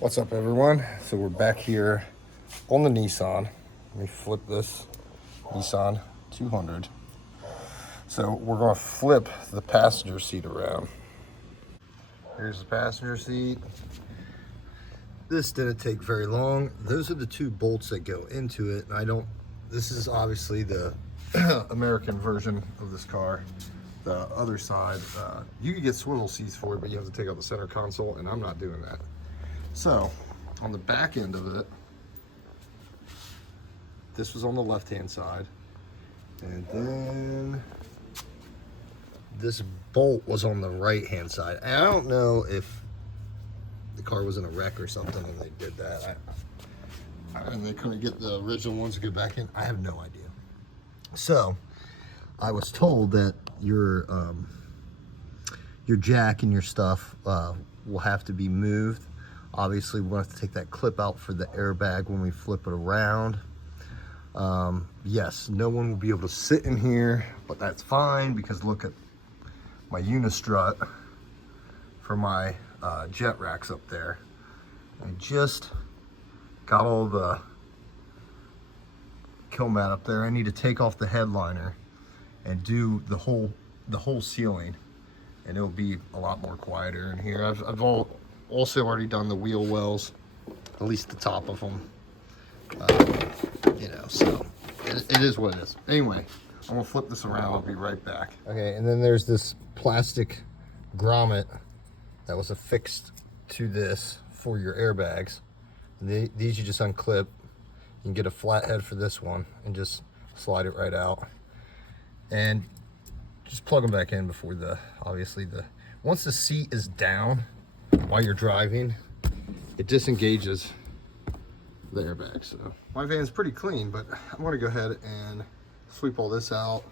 What's up, everyone? So we're back here on the Nissan. Let me flip this Nissan 200. So we're going to flip the passenger seat around. Here's the passenger seat. This didn't take very long. Those are the two bolts that go into it. And this is obviously the American version of this car. The other side, you can get swivel seats for it, but you have to take out the center console, and I'm not doing that. So, on the back end of it, this was on the left-hand side, and then this bolt was on the right-hand side. And I don't know if the car was in a wreck or something and they did that. And they couldn't get the original ones to go back in. I have no idea. So, I was told that your jack and your stuff will have to be moved. Obviously, we'll have to take that clip out for the airbag when we flip it around. Yes, no one will be able to sit in here, but that's fine because look at my unistrut for my jet racks up there. I just got all the kill mat up there. I need to take off the headliner and do the whole ceiling, and it'll be a lot more quieter in here. I've also already done the wheel wells, at least the top of them. So it is what it is. Anyway, I'm gonna flip this around. I'll be right back. Okay, and then there's this plastic grommet that was affixed to this for your airbags. These you just unclip. You can get a flat head for this one and just slide it right out. And just plug them back in before once the seat is down while you're driving, it disengages the airbag. So my van's pretty clean, but I'm gonna go ahead and sweep all this out,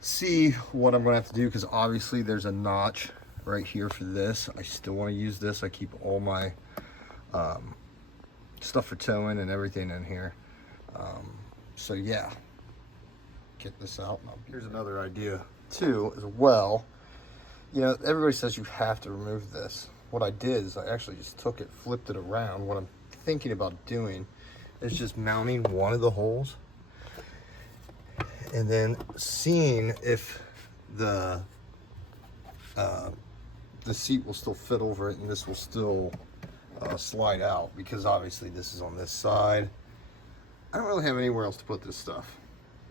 see what I'm gonna have to do, because obviously there's a notch right here for this. I still want to use this. I keep all my stuff for towing and everything in here. So yeah, get this out. Here's another idea too as well. Everybody says you have to remove this. What I did is I actually just took it, flipped it around. What I'm thinking about doing is just mounting one of the holes and then seeing if the seat will still fit over it and this will still slide out, because obviously this is on this side. I don't really have anywhere else to put this stuff,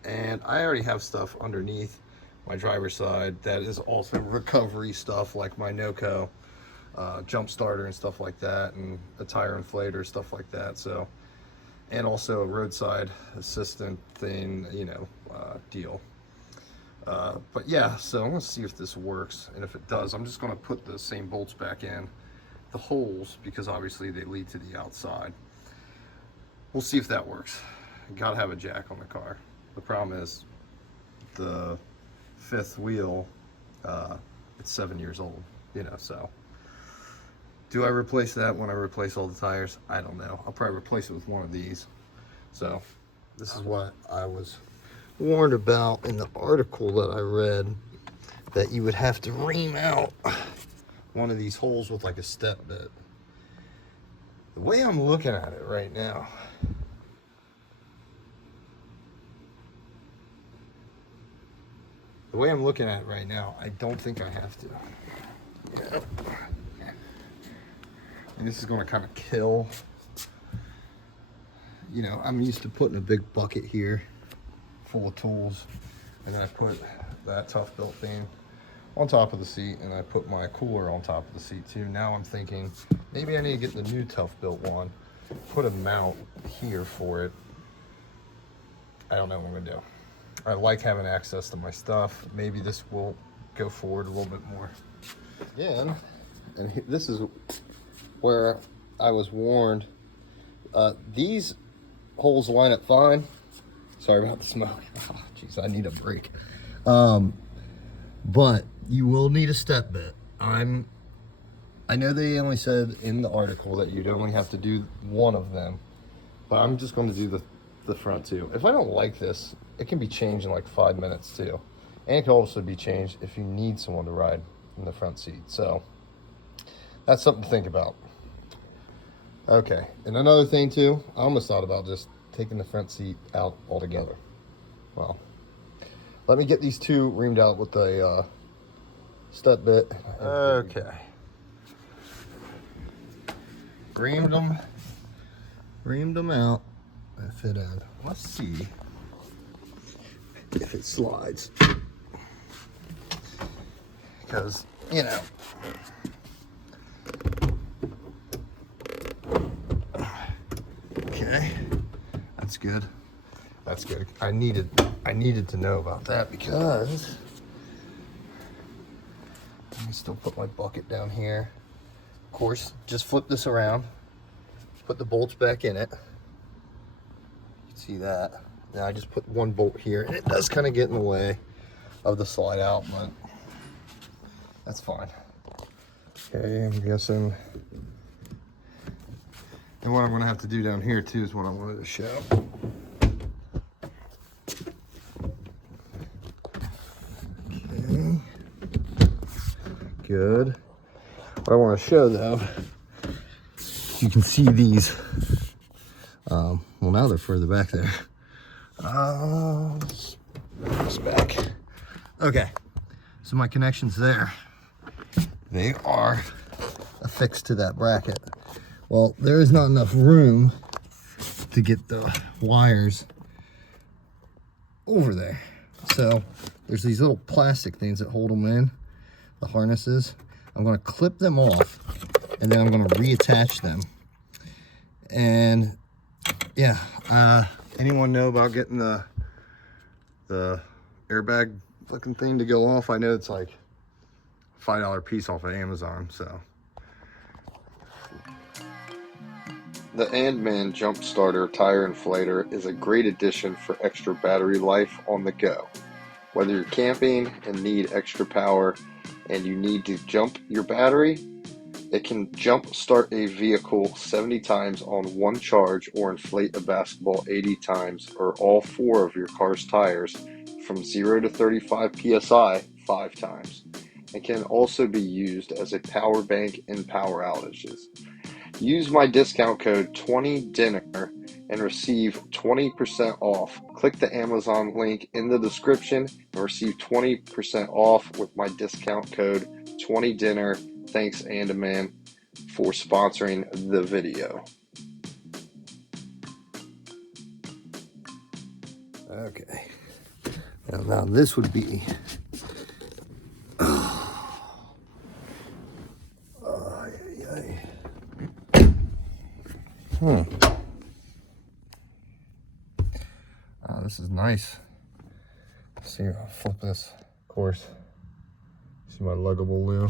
and I already have stuff underneath my driver's side that is also recovery stuff, like my NOCO jump starter and stuff like that, and a tire inflator, stuff like that. So, and also a roadside assistant thing, deal. But yeah, so I'm gonna see if this works, and if it does, I'm just gonna put the same bolts back in the holes, because obviously they lead to the outside. We'll see if that works. You gotta have a jack on the car. The problem is the fifth wheel, it's 7 years old, so do I replace that when I replace all the tires? I don't know. I'll probably replace it with one of these. So this is what I was warned about in the article that I read, that you would have to ream out one of these holes with like a step bit. The way I'm looking at it right now, I don't think I have to. And this is going to kind of kill. I'm used to putting a big bucket here full of tools, and then I put that tough built thing on top of the seat, and I put my cooler on top of the seat too. Now I'm thinking maybe I need to get the new tough built one, put a mount here for it. I don't know what I'm gonna do. I like having access to my stuff. Maybe this will go forward a little bit more. Again, and this is where I was warned. These holes line up fine. Sorry about the smoke. Jeez, I need a break. But you will need a step bit. I know they only said in the article that you'd only have to do one of them, but I'm just going to do the front two. If I don't like this, it can be changed in like 5 minutes too. And it can also be changed if you need someone to ride in the front seat. So that's something to think about. Okay, and another thing too, I almost thought about just taking the front seat out altogether. Well, let me get these two reamed out with a step bit. Okay. Reamed them out. That fit in. Let's see if it slides. Because, you know, okay, that's good. That's good. I needed to know about that because let me still put my bucket down here. Of course, just flip this around, put the bolts back in it. You can see that. Now I just put one bolt here, and it does kind of get in the way of the slide out, but that's fine. Okay, I'm guessing. And what I'm going to have to do down here too is what I wanted to show. Okay. Good. What I want to show though, you can see these. Well, now they're further back there. It's back. Okay. So my connections there, they are affixed to that bracket. Well, there is not enough room to get the wires over there. So there's these little plastic things that hold them in, the harnesses. I'm going to clip them off, and then I'm going to reattach them. And yeah, anyone know about getting the airbag looking thing to go off? I know it's like a $5 piece off of Amazon, so. The Andeman Jump Starter Tire Inflator is a great addition for extra battery life on the go. Whether you're camping and need extra power and you need to jump your battery, it can jump start a vehicle 70 times on one charge or inflate a basketball 80 times or all 4 of your car's tires from 0 to 35 psi 5 times. It can also be used as a power bank in power outages. Use my discount code 20DINNER and receive 20% off. Click the Amazon link in the description and receive 20% off with my discount code 20DINNER. Thanks, Andeman, for sponsoring the video. Okay. Now this would be... this is nice. Let's see, I'll flip this, of course. See my luggable loo.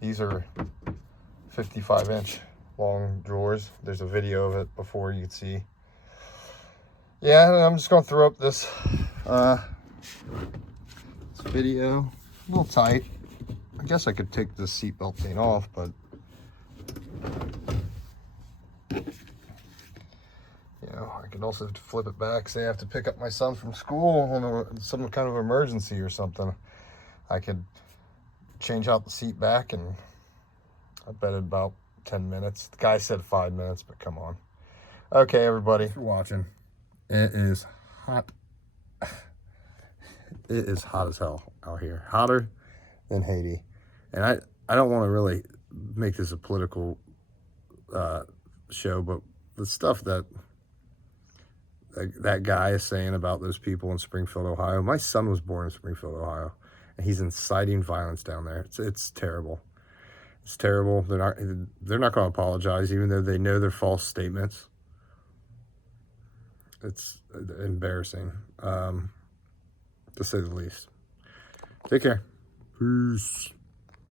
These are 55-inch long drawers. There's a video of it before you can see. Yeah, I'm just gonna throw up this video. A little tight. I guess I could take the seatbelt thing off, but you know, I could also flip it back. Say I have to pick up my son from school on some kind of emergency or something. I could change out the seat back, and I bet it about 10 minutes. The guy said 5 minutes, but come on. Okay, everybody, thanks for watching. It is hot. It is hot as hell out here. Hotter than Haiti. And I don't want to really make this a political show, but the stuff that guy is saying about those people in Springfield, Ohio. My son was born in Springfield, Ohio, and he's inciting violence down there. It's terrible. It's terrible. They're not going to apologize, even though they know they're false statements. It's embarrassing, to say the least. Take care. Peace.